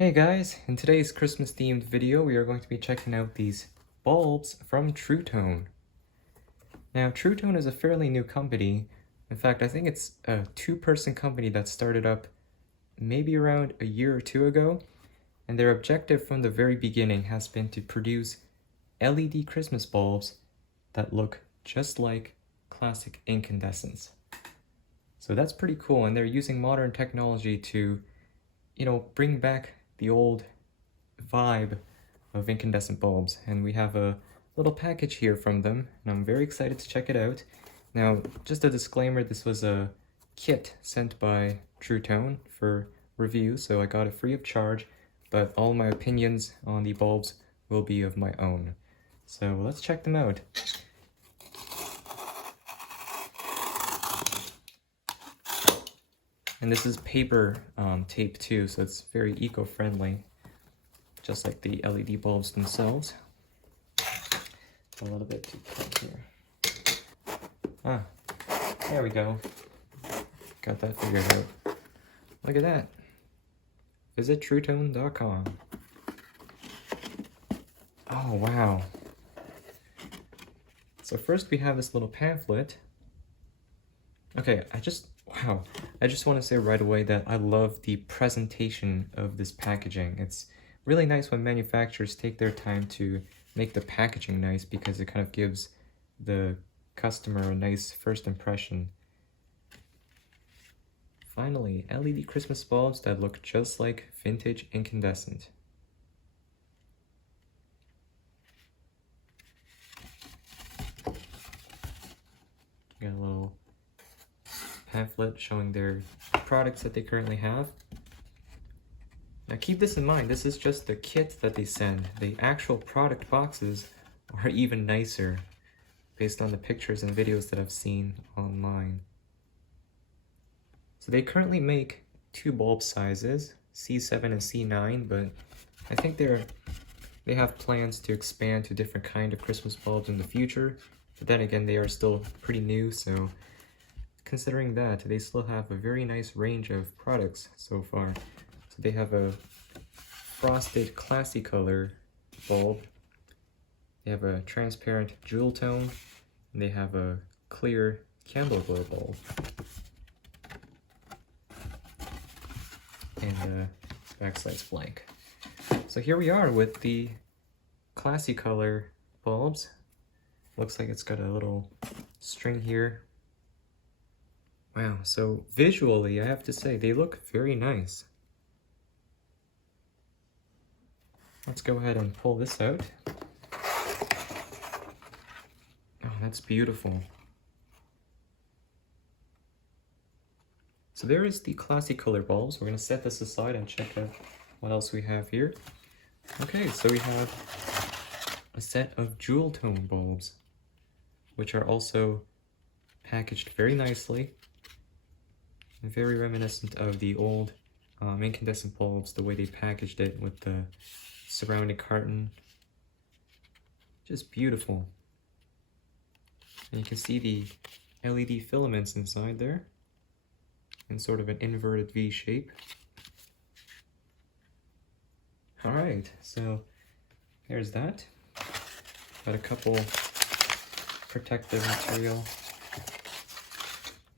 Hey guys, in today's Christmas themed video we are going to be checking out these bulbs from Tru-Tone. Now Tru-Tone is a fairly new company. In fact, I think it's a two-person company that started up maybe around a year or two ago, and their objective from the very beginning has been to produce LED Christmas bulbs that look just like classic incandescents. So that's pretty cool, and they're using modern technology to, bring back the old vibe of incandescent bulbs. And we have a little package here from them, and I'm very excited to check it out. Now, just a disclaimer, this was a kit sent by Tru-Tone for review, so I got it free of charge, but all my opinions on the bulbs will be of my own. So let's check them out. And this is paper tape too, so it's very eco-friendly, just like the LED bulbs themselves. A little bit too tight here. Ah, there we go. Got that figured out. Look at that. Visit Trutone.com. Oh, wow. So first we have this little pamphlet. Okay, I just want to say right away that I love the presentation of this packaging. It's really nice when manufacturers take their time to make the packaging nice, because it kind of gives the customer a nice first impression. Finally, LED Christmas bulbs that look just like vintage incandescent. Got a little pamphlet showing their products that they currently have. Now keep this in mind, this is just the kit that they send. The actual product boxes are even nicer based on the pictures and videos that I've seen online. So they currently make two bulb sizes, C7 and C9, but I think they have plans to expand to different kind of Christmas bulbs in the future. But then again, they are still pretty new, so considering that, they still have a very nice range of products so far. So they have a frosted ClassiColor bulb, they have a transparent JewelTone, and they have a clear CandleGlow bulb. And the backside's blank. So here we are with the ClassiColor bulbs. Looks like it's got a little string here. Wow, so visually, I have to say, they look very nice. Let's go ahead and pull this out. Oh, that's beautiful. So there is the ClassiColor bulbs. We're going to set this aside and check out what else we have here. Okay, so we have a set of JewelTone bulbs, which are also packaged very nicely. Very reminiscent of the old incandescent bulbs, the way they packaged it with the surrounding carton. Just beautiful. And you can see the LED filaments inside there in sort of an inverted V shape. Alright, so there's that. Got a couple protective material.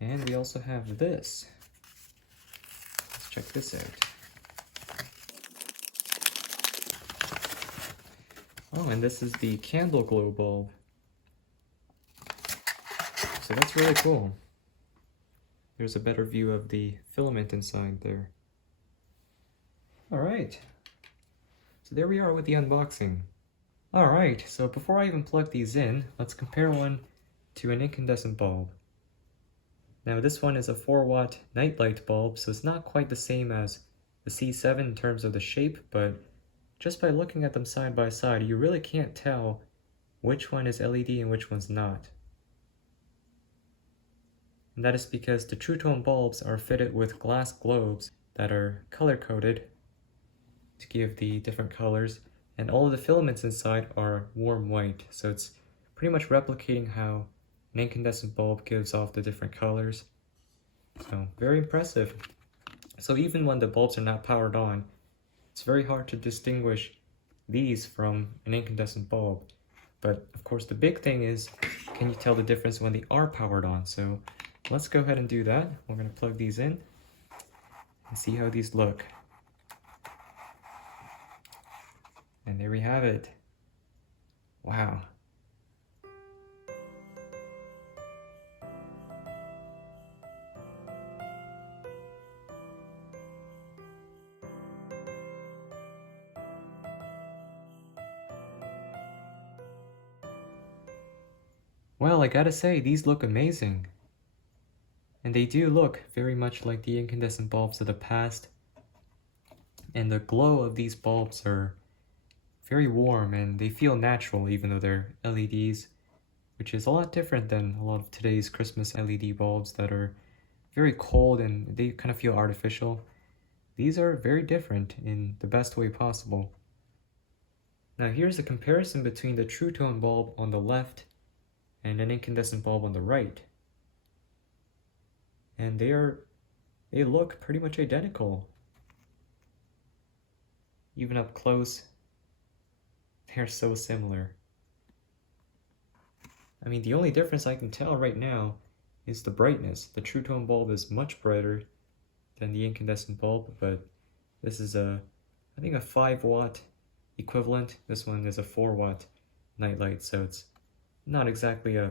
And we also have this. Let's check this out. Oh, and this is the CandleGlow bulb. So that's really cool. There's a better view of the filament inside there. Alright. So there we are with the unboxing. Alright, so before I even plug these in, let's compare one to an incandescent bulb. Now this one is a 4-watt nightlight bulb, so it's not quite the same as the C7 in terms of the shape, but just by looking at them side by side, you really can't tell which one is LED and which one's not. And that is because the Tru-Tone bulbs are fitted with glass globes that are color-coded to give the different colors, and all of the filaments inside are warm white, so it's pretty much replicating how an incandescent bulb gives off the different colors. So very impressive. So even when the bulbs are not powered on, it's very hard to distinguish these from an incandescent bulb. But of course the big thing is, can you tell the difference when they are powered on? So let's go ahead and do that. We're going to plug these in and see how these look. And there we have it. Wow. Well, I gotta say, these look amazing. And they do look very much like the incandescent bulbs of the past. And the glow of these bulbs are very warm and they feel natural even though they're LEDs, which is a lot different than a lot of today's Christmas LED bulbs that are very cold and they kind of feel artificial. These are very different in the best way possible. Now here's a comparison between the Tru-Tone bulb on the left and an incandescent bulb on the right. And they look pretty much identical. Even up close, they're so similar. I mean, the only difference I can tell right now is the brightness. The Tru-Tone bulb is much brighter than the incandescent bulb, but this is I think a 5-watt equivalent. This one is a 4-watt nightlight, so it's not exactly a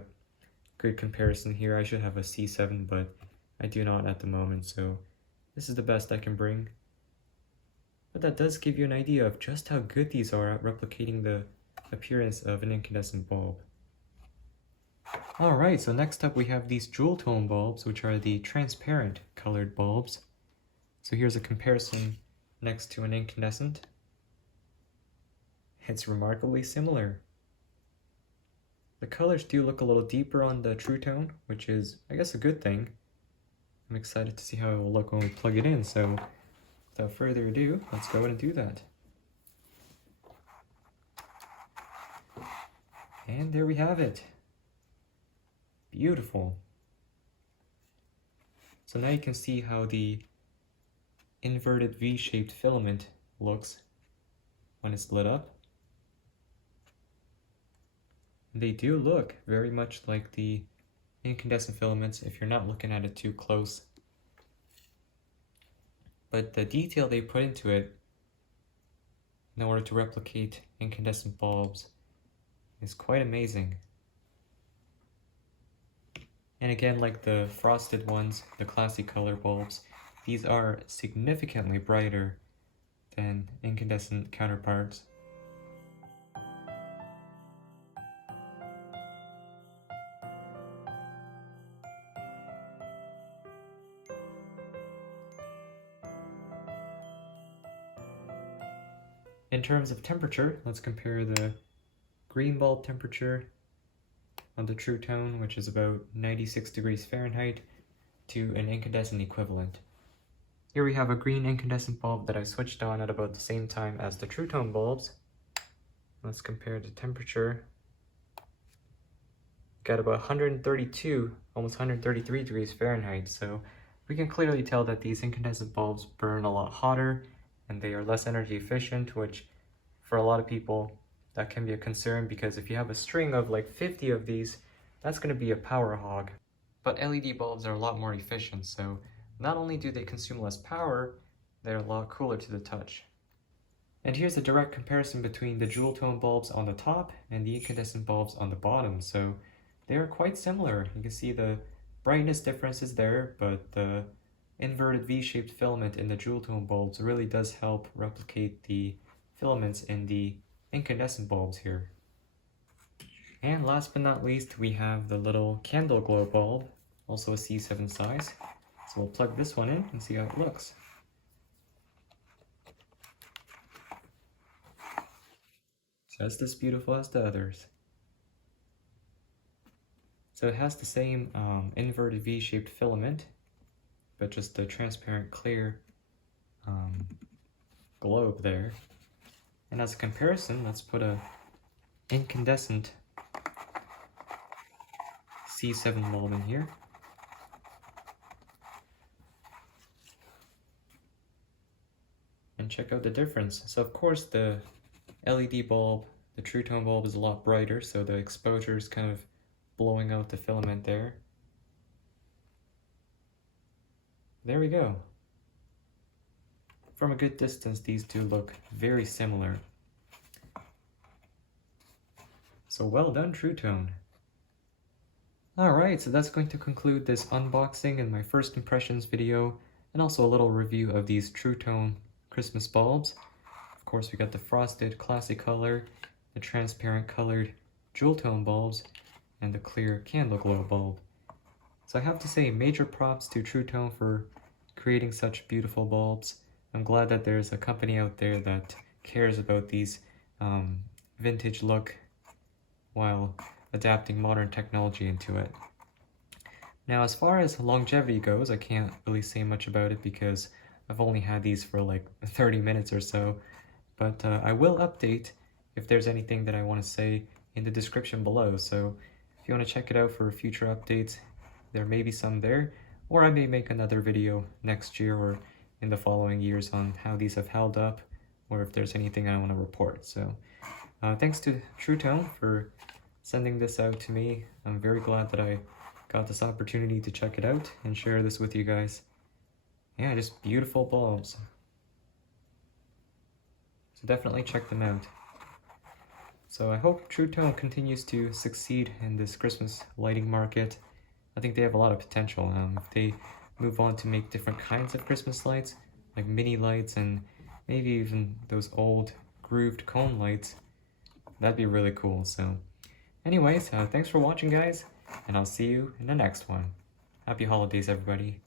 good comparison here. I should have a C7, but I do not at the moment, so this is the best I can bring. But that does give you an idea of just how good these are at replicating the appearance of an incandescent bulb. Alright, so next up we have these JewelTone bulbs, which are the transparent colored bulbs. So here's a comparison next to an incandescent. It's remarkably similar. The colors do look a little deeper on the Tru-Tone, which is, I guess, a good thing. I'm excited to see how it will look when we plug it in, so without further ado, let's go ahead and do that. And there we have it. Beautiful. So now you can see how the inverted V-shaped filament looks when it's lit up. They do look very much like the incandescent filaments if you're not looking at it too close. But the detail they put into it in order to replicate incandescent bulbs is quite amazing. And again, like the frosted ones, the ClassiColor bulbs, these are significantly brighter than incandescent counterparts. In terms of temperature, let's compare the green bulb temperature on the Tru-Tone, which is about 96 degrees Fahrenheit, to an incandescent equivalent. Here we have a green incandescent bulb that I switched on at about the same time as the Tru-Tone bulbs. Let's compare the temperature. Got about 132, almost 133 degrees Fahrenheit, so we can clearly tell that these incandescent bulbs burn a lot hotter and they are less energy efficient, which for a lot of people that can be a concern, because if you have a string of like 50 of these, that's going to be a power hog. But LED bulbs are a lot more efficient, so not only do they consume less power, they're a lot cooler to the touch. And here's a direct comparison between the JewelTone bulbs on the top and the incandescent bulbs on the bottom. So they are quite similar. You can see the brightness difference is there, but the inverted V-shaped filament in the JewelTone bulbs really does help replicate the filaments in the incandescent bulbs here. And last but not least, we have the little CandleGlow bulb, also a C7 size. So we'll plug this one in and see how it looks. Just as beautiful as the others. So it has the same inverted V-shaped filament, but just the transparent clear globe there. And as a comparison, let's put a incandescent C7 bulb in here. check out the difference. So of course the LED bulb, the Tru-Tone bulb is a lot brighter, so the exposure is kind of blowing out the filament there. There we go. From a good distance, these two look very similar. So well done, Tru-Tone. Alright, so that's going to conclude this unboxing and my first impressions video, and also a little review of these Tru-Tone Christmas bulbs. Of course, we got the frosted ClassiColor, the transparent colored JewelTone bulbs, and the clear CandleGlow bulb. So I have to say major props to Tru-Tone for creating such beautiful bulbs. I'm glad that there's a company out there that cares about these vintage look while adapting modern technology into it. Now, as far as longevity goes, I can't really say much about it because I've only had these for like 30 minutes or so, but I will update if there's anything that I want to say in the description below. So if you want to check it out for future updates, there may be some there, or I may make another video next year or in the following years on how these have held up, or if there's anything I want to report. So thanks to Tru-Tone for sending this out to me. I'm very glad that I got this opportunity to check it out and share this with you guys. Yeah, just beautiful bulbs. So definitely check them out. So I hope Tru-Tone continues to succeed in this Christmas lighting market. I think they have a lot of potential. If they move on to make different kinds of Christmas lights, like mini lights and maybe even those old grooved cone lights, that'd be really cool. So anyways, thanks for watching, guys, and I'll see you in the next one. Happy holidays, everybody.